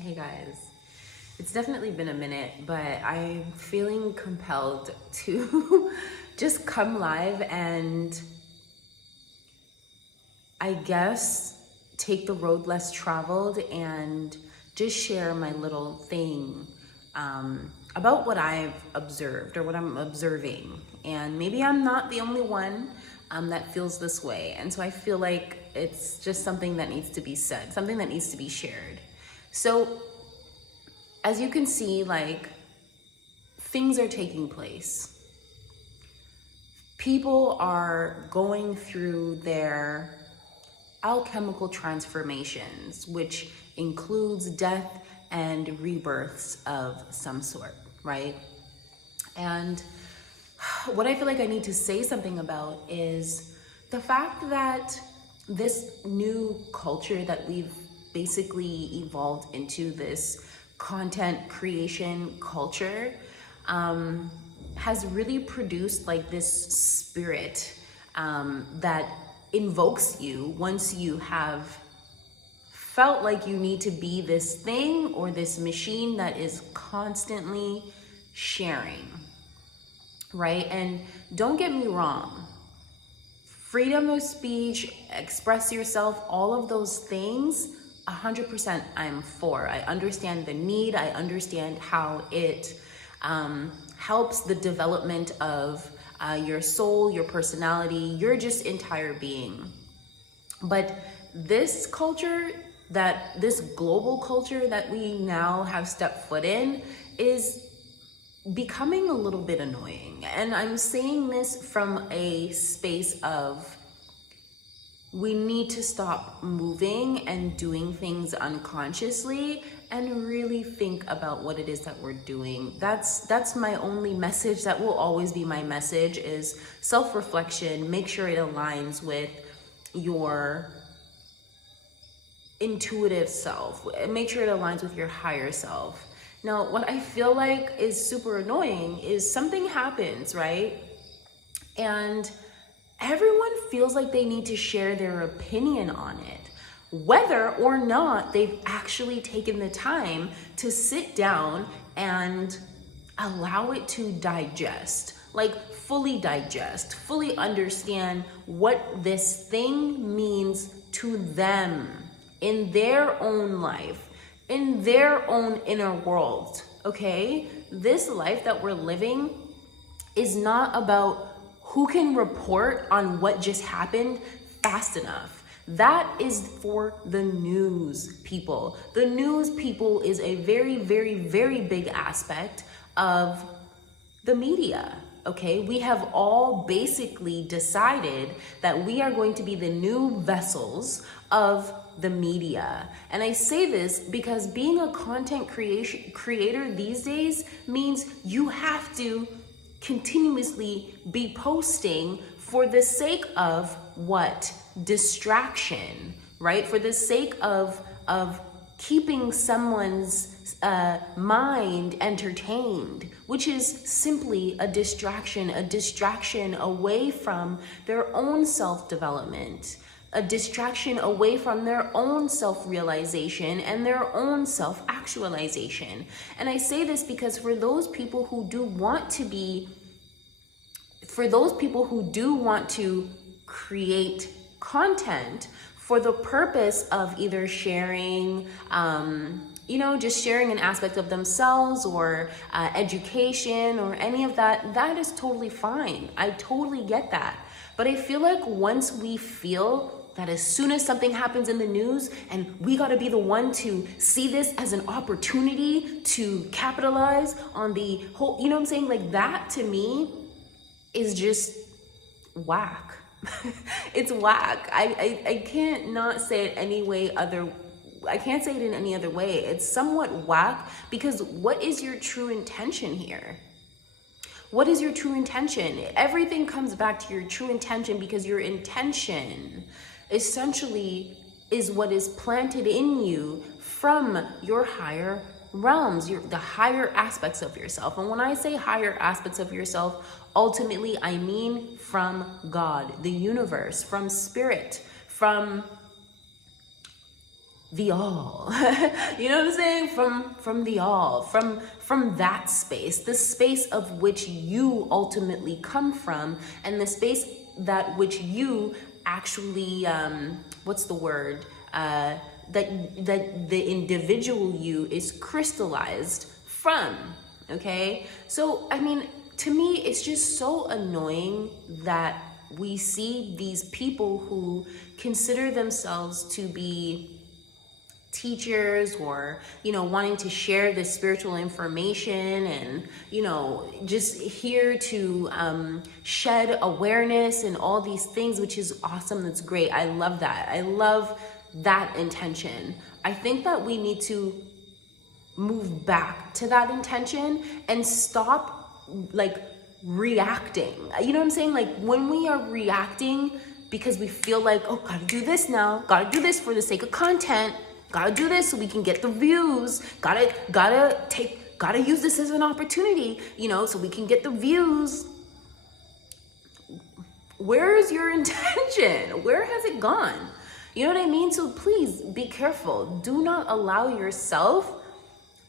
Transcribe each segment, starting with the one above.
Hey guys, it's definitely been a minute, but I'm feeling compelled to just come live and I guess take the road less traveled and just share my little thing about what I've observed or what I'm observing. And maybe I'm not the only one that feels this way. And so I feel like it's just something that needs to be said, something that needs to be shared. So as you can see, like, things are taking place. People are going through their alchemical transformations, which includes death and rebirths of some sort, right? And what I feel like I need to say something about is the fact that this new culture that we've basically evolved into, this content creation culture, has really produced like this spirit that invokes you once you have felt like you need to be this thing or this machine that is constantly sharing, right? And don't get me wrong, freedom of speech, express yourself, all of those things, 100% I'm for. I understand the need. I understand how it helps the development of your soul, your personality, your just entire being. But this culture, this global culture that we now have stepped foot in, is becoming a little bit annoying. And I'm saying this from a space of we need to stop moving and doing things unconsciously and really think about what it is that we're doing. That's my only message. That will always be my message, is self-reflection. Make sure it aligns with your intuitive self. Make sure it aligns with your higher self. Now, what I feel like is super annoying is something happens, right? And everyone feels like they need to share their opinion on it, whether or not they've actually taken the time to sit down and allow it to digest, like fully digest, fully understand what this thing means to them in their own life, in their own inner world, okay? This life that we're living is not about who can report on what just happened fast enough. That is for the news people. The news people is a very, very, very big aspect of the media, okay? We have all basically decided that we are going to be the new vessels of the media. And I say this because being a content creator these days means you have to continuously be posting for the sake of what? Distraction, right? For the sake of keeping someone's mind entertained, which is simply a distraction away from their own self-development, a distraction away from their own self-realization and their own self-actualization. And I say this because for those people who do want to create content for the purpose of either sharing, just sharing an aspect of themselves or education or any of that, that is totally fine. I totally get that. But I feel like once we feel that as soon as something happens in the news and we got to be the one to see this as an opportunity to capitalize on the whole, you know what I'm saying? Like, that to me is just whack. It's whack. I can't not say it any way I can't say it in any other way. It's somewhat whack because what is your true intention here? What is your true intention? Everything comes back to your true intention, because your intention essentially is what is planted in you from your higher realms, the higher aspects of yourself. And when I say higher aspects of yourself, ultimately I mean from God, the universe, from spirit, from the all. You know what I'm saying? From the all, from that space, the space of which you ultimately come from, and the space that which you actually what's the word? That the individual you is crystallized from. Okay? So I mean, to me, it's just so annoying that we see these people who consider themselves to be teachers, or wanting to share this spiritual information, and just here to shed awareness and all these things, which is awesome. That's great. I love that. I love that intention. I think that we need to move back to that intention and stop reacting. You know what I'm saying? Like, when we are reacting because we feel like, oh, gotta do this now, gotta do this for the sake of content, gotta do this so we can get the views, gotta use this as an opportunity, so we can get the views. Where is your intention? Where has it gone? You know what I mean? So please be careful. Do not allow yourself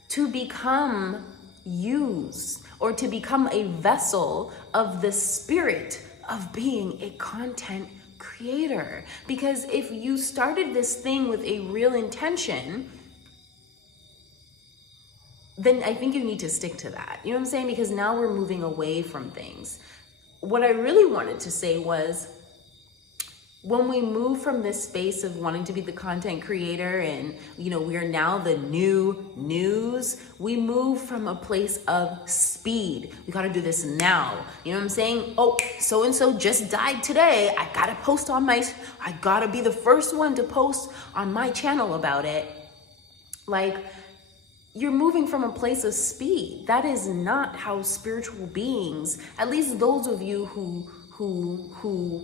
to become used or to become a vessel of the spirit of being a content creator. Because if you started this thing with a real intention, then I think you need to stick to that. You know what I'm saying? Because now we're moving away from things. What I really wanted to say was, when we move from this space of wanting to be the content creator and, we are now the new news, we move from a place of speed. We got to do this now. You know what I'm saying? Oh, so-and-so just died today. I got to be the first one to post on my channel about it. Like, you're moving from a place of speed. That is not how spiritual beings, at least those of you who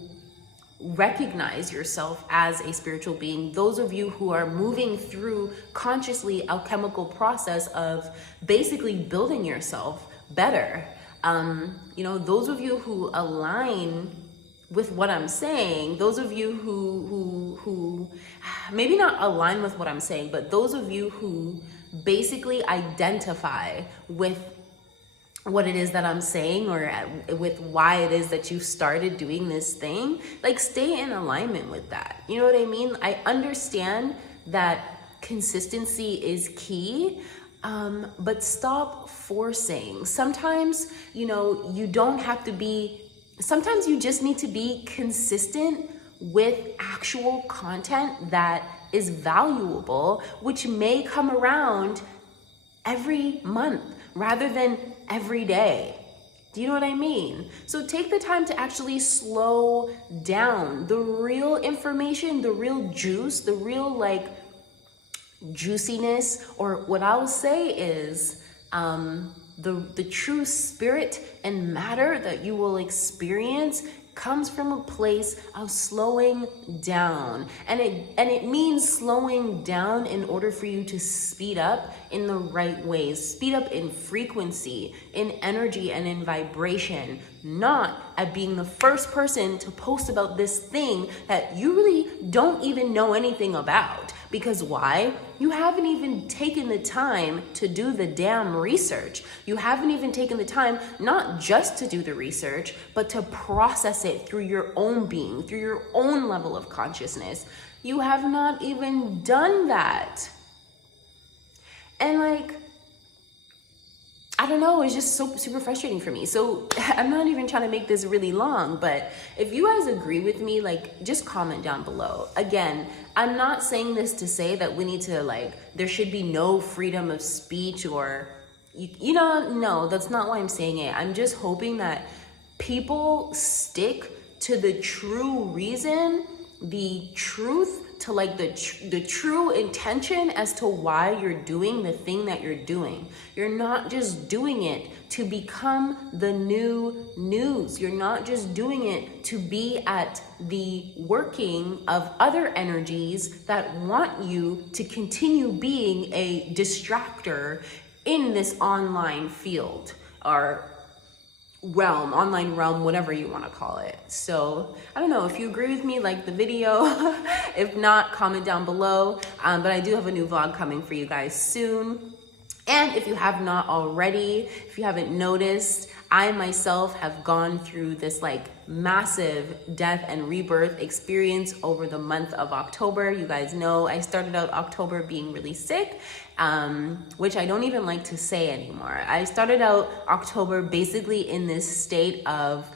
recognize yourself as a spiritual being, those of you who are moving through consciously alchemical process of basically building yourself better, those of you who align with what I'm saying, those of you who maybe not align with what I'm saying, but those of you who basically identify with what it is that I'm saying, or with why it is that you started doing this thing, like, stay in alignment with that. You know what I mean? I understand that consistency is key, but stop forcing. Sometimes, you don't have to be, sometimes you just need to be consistent with actual content that is valuable, which may come around every month rather than every day. Do you know what I mean? So take the time to actually slow down. The real information, the real juice, the real juiciness, or what I'll say is the true spirit and matter that you will experience comes from a place of slowing down. And it means slowing down in order for you to speed up in the right ways. Speed up in frequency, in energy, and in vibration, not at being the first person to post about this thing that you really don't even know anything about. Because why? You haven't even taken the time to do the damn research. You haven't even taken the time not just to do the research, but to process it through your own being, through your own level of consciousness. You have not even done that. And I don't know, it's just so super frustrating for me. So I'm not even trying to make this really long, but if you guys agree with me, just comment down below. Again, I'm not saying this to say that we need to there should be no freedom of speech, or, no, that's not why I'm saying it. I'm just hoping that people stick to the true reason, the truth, to the true intention as to why you're doing the thing that you're doing. You're not just doing it to become the new news. You're not just doing it to be at the working of other energies that want you to continue being a distractor in this online field, or realm, online realm, whatever you want to call it. So I don't know if you agree with me, like the video. If not, comment down below. But I do have a new vlog coming for you guys soon. And if you have not already, if you haven't noticed, I myself have gone through this like massive death and rebirth experience over the month of October. You guys know I started out October being really sick, which I don't even like to say anymore. I started out October basically in this state of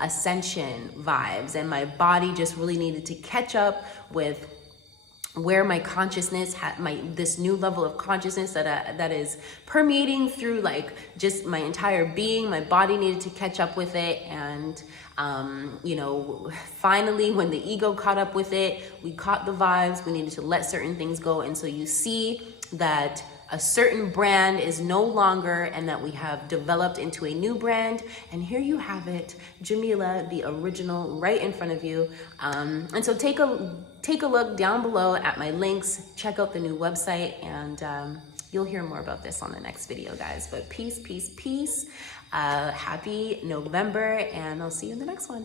ascension vibes, and my body just really needed to catch up with where my consciousness had this new level of consciousness that is permeating through like just my entire being. My body needed to catch up with it, and you know, finally when the ego caught up with it, we caught the vibes. We needed to let certain things go, and so you see that a certain brand is no longer, and that we have developed into a new brand. And here you have it, Jamila, the original, right in front of you. And so take a look down below at my links, check out the new website, and you'll hear more about this on the next video, guys. But peace, peace, peace. Happy November, and I'll see you in the next one.